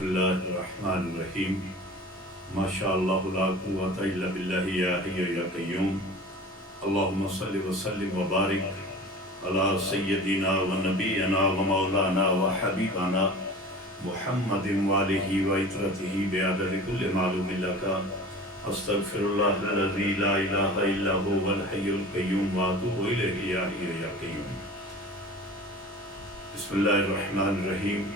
بسم اللہ الرحمن الرحیم ماشاء اللہ لا قوۃ الا باللہ یا حی یا قیوم اللہم صل وسلم وبارک علی سیدنا و نبینا و مولانا و حبیبنا محمد وآلہ و عطرتہ بعدد کل معلوم لک استغفر اللہ الذی لا الہ الا هو الحی القیوم واتوب الیہ یا حی یا قیوم۔ بسم اللہ الرحمن الرحیم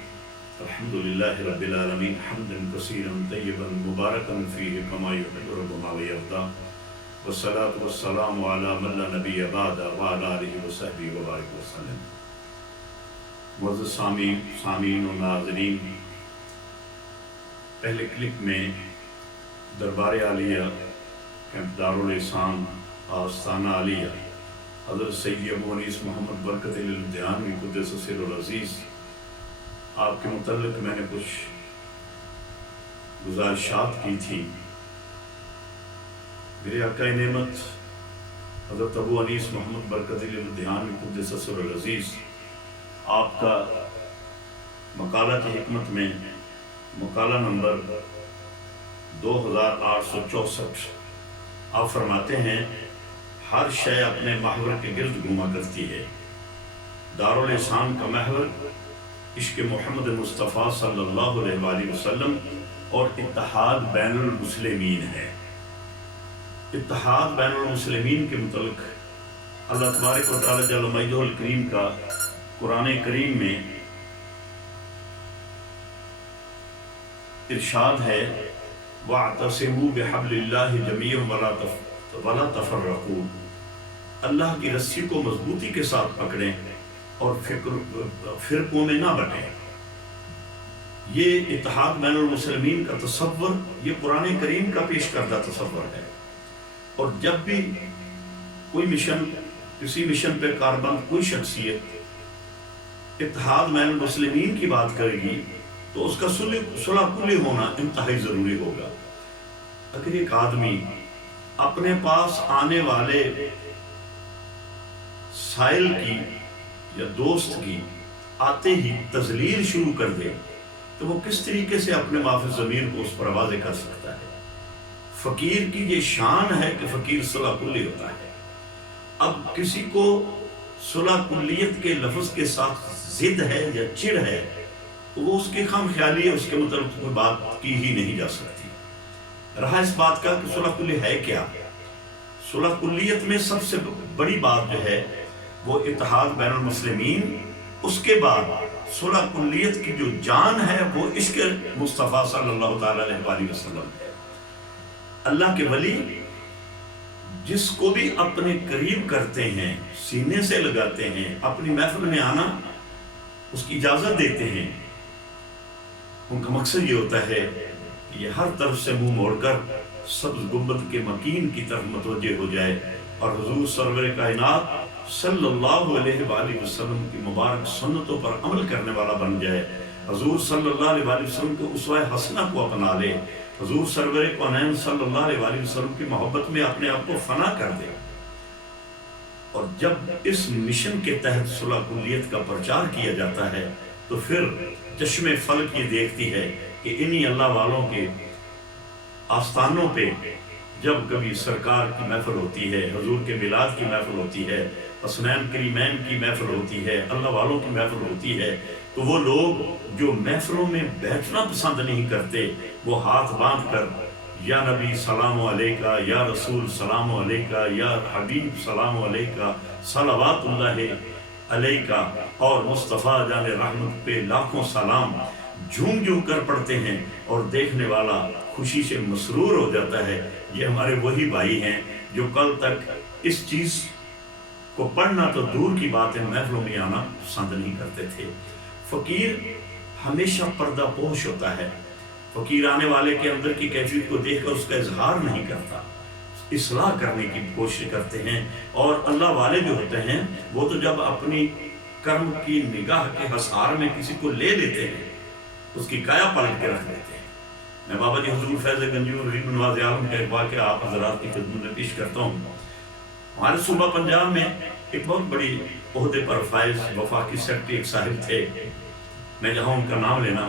الحمدللہ رب العالمین حمدا کثیرا طیبا مبارکا فیہ کما یحب ربنا ویرضی والصلاة والسلام علی من لا نبی بعد وعلی آلہ وصحبہ وبارک وسلم۔ معزز سامعین و ناظرین، پہلے کلپ میں دربار عالیہ کیمپ دارالحسان آستانہ عالیہ حضرت سید ابو انیس محمد برکت الدیانوی قدس سرہ العزیز آپ کے متعلق میں نے کچھ گزارشات کی تھی۔ میرے آقا نعمت حضرت ابو انیس محمد برکت الدیانوی قدس سرہ العزیز آپ کا مقالہ کی حکمت میں مقالہ نمبر 2864 آپ فرماتے ہیں، ہر شے اپنے محور کے گرد گھوما کرتی ہے۔ دارالحسان کا محور عشق محمد مصطفیٰ صلی اللہ علیہ وآلہ وسلم اور اتحاد بین المسلمین ہے۔ اتحاد بین المسلمین کے متعلق اللہ تبارک و تعالی جل مجدہ الکریم کا قرآن کریم میں ارشاد ہے، وَاعْتَصِمُوا بِحَبْلِ اللَّهِ جَمِيعًا وَلَا تَفَرَّقُوا، اللہ کی رسی کو مضبوطی کے ساتھ پکڑیں اور فرقوں میں نہ بٹیں۔ یہ اتحاد بین المسلمین کا تصور یہ قرآن کریم کا پیش کردہ تصور ہے، اور جب بھی کوئی مشن، کسی مشن پہ کاربند کوئی شخصیت اتحاد بین المسلمین کی بات کرے گی تو اس کا صلح کلی ہونا انتہائی ضروری ہوگا۔ اگر ایک آدمی اپنے پاس آنے والے سائل کی یا دوست کی آتے ہی تذلیل شروع کر دے تو وہ کس طریقے سے اپنے معافی ضمیر کو اس پر واضح کر سکتا ہے؟ فقیر کی یہ شان ہے کہ فقیر صلح کلی ہوتا ہے۔ اب کسی کو صلح کلیت کے لفظ کے ساتھ ضد ہے یا چڑ ہے تو وہ اس کی خام خیالی ہے، اس کے مطلب کوئی بات کی ہی نہیں جا سکتی۔ رہا اس بات کا کہ صلح کلی ہے کیا؟ صلح کلیت میں سب سے بڑی بات جو ہے وہ اتحاد بین المسلمین، اس کے بعد صلح کلیت کی جو جان ہے وہ عشق مصطفیٰ صلی اللہ تعالی علیہ وآلہ وسلم ہے۔ اللہ کے ولی جس کو بھی اپنے قریب کرتے ہیں، سینے سے لگاتے ہیں، اپنی محفل میں آنا اس کی اجازت دیتے ہیں، ان کا مقصد یہ ہوتا ہے کہ یہ ہر طرف سے منہ موڑ کر سبز گنبد کے مکین کی طرف متوجہ ہو جائے اور حضور سرور کائنات صلی اللہ علیہ وآلہ وسلم کی مبارک سنتوں پر عمل کرنے والا بن جائے، حضور صلی اللہ علیہ وآلہ وسلم کو اسوہ حسنہ کو اپنا لے، حضور سرور کونین صلی اللہ علیہ وآلہ وسلم کی محبت میں اپنے آپ کو فنا کر دے۔ اور جب اس مشن کے تحت صلح کلیت کا پرچار کیا جاتا ہے تو پھر چشم فلک یہ دیکھتی ہے کہ انہی اللہ والوں کے آستانوں پہ جب کبھی سرکار کی محفل ہوتی ہے، حضور کے میلاد کی محفل ہوتی ہے، حسنین کریمین کی محفل ہوتی ہے، اللہ والوں کی محفل ہوتی ہے، تو وہ لوگ جو محفلوں میں بیٹھنا پسند نہیں کرتے وہ ہاتھ باندھ کر یا نبی سلام علیکہ، یا رسول سلام علیکہ، یا حبیب سلام علیکہ، صلوات اللہ علیکہ، اور مصطفیٰ جان رحمت پہ لاکھوں سلام جھوم جھوم کر پڑھتے ہیں، اور دیکھنے والا خوشی سے مسرور ہو جاتا ہے۔ یہ ہمارے وہی بھائی ہیں جو کل تک اس چیز کو پڑھنا تو دور کی بات ہے، محفلوں میں آنا پسند نہیں کرتے تھے۔ فقیر ہمیشہ پردہ پوش ہوتا ہے، فقیر آنے والے کے اندر کی کیفیت کو دیکھ کر اس کا اظہار نہیں کرتا، اصلاح کرنے کی کوشش کرتے ہیں۔ اور اللہ والے جو ہوتے ہیں وہ تو جب اپنی کرم کی نگاہ کے حصار میں کسی کو لے لیتے ہیں اس کی کایا پلٹ کے رکھ دیتے ہیں۔ میں بابا جی حضور فیض گنجور غریب نواز عالم کا ایک واقعہ آپ حضرات کی خدمت میں پیش کرتا ہوں۔ ہمارے صوبہ پنجاب میں ایک بہت بڑی عہدے پر فائز وفاقی سیکرٹری ایک صاحب تھے، میں جہاں ان کا نام لینا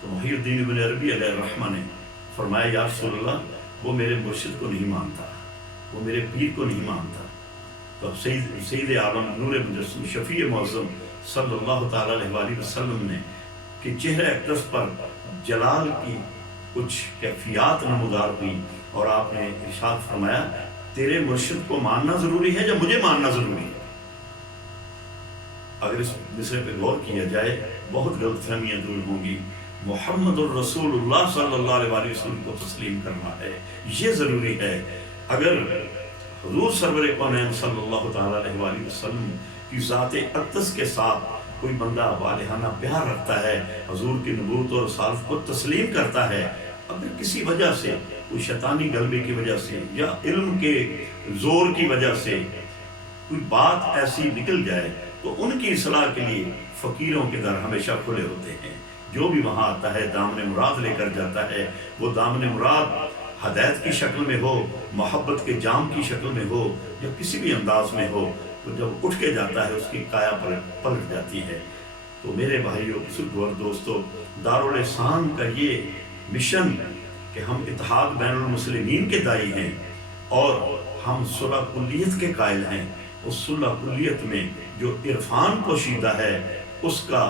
تو محی الدین ابن عربی علیہ الرحمہ نے فرمایا یا رسول اللہ وہ میرے مرشد کو نہیں مانتا، وہ میرے پیر کو نہیں مانتا۔ تو اب سید عالم نور مجسم شفیع معظم صلی اللہ تعالیٰ علیہ وآلہ وسلم نے کہ چہرہ اقدس پر جلال کی کچھ کیفیات نمودار ہوئی، اور آپ نے ارشاد فرمایا تیرے مرشد کو ماننا ضروری ہے یا مجھے ماننا ضروری ہے؟ اگر اس مصرے پہ غور کیا جائے بہت غلط فہمیاں دور ہوں گی۔ محمد الرسول اللہ صلی اللہ علیہ وآلہ وسلم کو تسلیم کرنا ہے، یہ ضروری ہے۔ اگر حضور سرور کونین صلی اللہ تعالیٰ علیہ وآلہ وسلم کی ذات اقدس کے ساتھ کوئی بندہ والہانہ پیار رکھتا ہے، حضور کی نبوت اور رسالت کو تسلیم کرتا ہے، اگر کسی وجہ سے کوئی شیطانی غلبے کی وجہ سے یا علم کے زور کی وجہ سے کوئی بات ایسی نکل جائے تو ان کی اصلاح کے لیے فقیروں کے در ہمیشہ کھلے ہوتے ہیں۔ جو بھی وہاں آتا ہے دامن مراد لے کر جاتا ہے، وہ دامن مراد ہدایت کی شکل میں ہو، محبت کے جام کی شکل میں ہو یا کسی بھی انداز میں ہو، تو جب اٹھ کے جاتا ہے اس کی کایا پلٹ جاتی ہے۔ تو میرے بھائیوں بزرگوں اور دوستوں، دارالحسان کا یہ مشن کہ ہم اتحاد بین المسلمین کے داعی ہیں اور ہم صلح کلیت کے قائل ہیں، اس صلح کلیت میں جو عرفان پوشیدہ ہے اس کا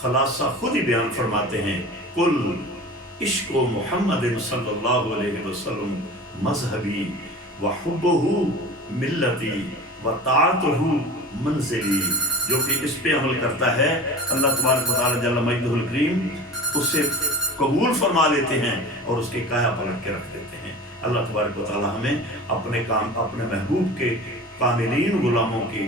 خلاصہ خود ہی بیان فرماتے ہیں، کل عشق و محمد صلی اللہ علیہ وسلم مذہبی و حبہ ملتی و طاعتہ منزلی۔ جو کہ اس پہ عمل کرتا ہے اللہ تبارک و تعالی جل مجدہ الکریم اسے قبول فرما لیتے ہیں اور اس کے کایا پلٹ کے رکھ دیتے ہیں۔ اللہ تبارک و تعالی ہمیں اپنے محبوب کے کاملین غلاموں کی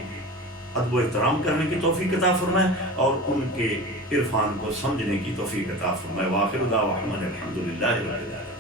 ادب و احترام کرنے کی توفیق عطا فرمائے اور ان کے عرفان کو سمجھنے کی توفیق عطا فرمائے۔ وآخر دعوانا الحمدللہ رب العالمین۔